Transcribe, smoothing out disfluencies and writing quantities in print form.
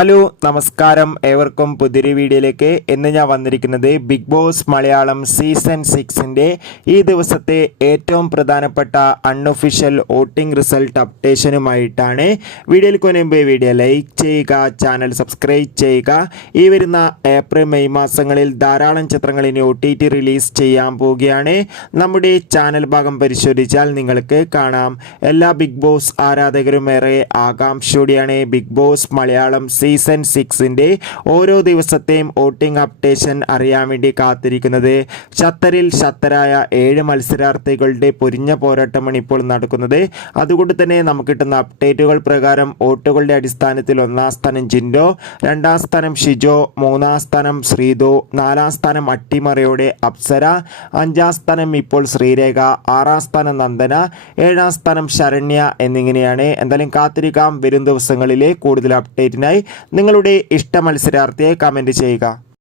Hello നമസ്കാരം, ഏവർക്കും പുതിയൊരു വീഡിയോയിലേക്ക്. ഇന്ന് ഞാൻ വന്നിരിക്കുന്നത് ബിഗ് ബോസ് മലയാളം സീസൺ 6ൻ്റെ ഈ ദിവസത്തെ ഏറ്റവും പ്രധാനപ്പെട്ട അൺഒഫീഷ്യൽ വോട്ടിംഗ് റിസൾട്ട് അപ്ഡേഷനുമായിട്ടാണ്. വീഡിയോയിൽ മുൻപ് വീഡിയോ ലൈക്ക് ചെയ്യുക, ചാനൽ സബ്സ്ക്രൈബ് ചെയ്യുക. ഈ വരുന്ന ഏപ്രിൽ മെയ് മാസങ്ങളിൽ ധാരാളം ചിത്രങ്ങൾ ഇനി OTT റിലീസ് ചെയ്യാൻ പോവുകയാണ്. നമ്മുടെ ചാനൽ ഭാഗം പരിശോധിച്ചാൽ നിങ്ങൾക്ക് കാണാം. എല്ലാ ബിഗ് ബോസ് ആരാധകരും ഏറെ ആകാംക്ഷയോടെയാണ് ബിഗ് ബോസ് മലയാളം സീസൺ 6ൻ്റെ ഓരോ ദിവസത്തെയും വോട്ടിംഗ് അപ്ഡേഷൻ അറിയാൻ വേണ്ടി കാത്തിരിക്കുന്നത്. ഖത്തറിൽ ശക്തരായ 7 മത്സരാർത്ഥികളുടെ പൊരിഞ്ഞ പോരാട്ടമാണ് ഇപ്പോൾ നടക്കുന്നത്. അതുകൊണ്ട് തന്നെ നമുക്ക് കിട്ടുന്ന അപ്ഡേറ്റുകൾ പ്രകാരം വോട്ടുകളുടെ അടിസ്ഥാനത്തിൽ 1-ാം സ്ഥാനം ജിൻഡോ, 2-ാം സ്ഥാനം ഷിജോ, 3-ാം സ്ഥാനം ശ്രീതു, 4-ാം സ്ഥാനം അട്ടിമറിയോടെ അപ്സര, 5-ാം സ്ഥാനം ഇപ്പോൾ ശ്രീരേഖ, 6-ാം സ്ഥാനം നന്ദന, 7-ാം സ്ഥാനം ശരണ്യ എന്നിങ്ങനെയാണ്. എന്തായാലും കാത്തിരിക്കാം. വരും ദിവസങ്ങളിലെ കൂടുതൽ അപ്ഡേറ്റിനായി നിങ്ങളുടെ ഇഷ്ട മത്സരാർത്ഥിയെ കമൻറ്റ് ചെയ്യുക.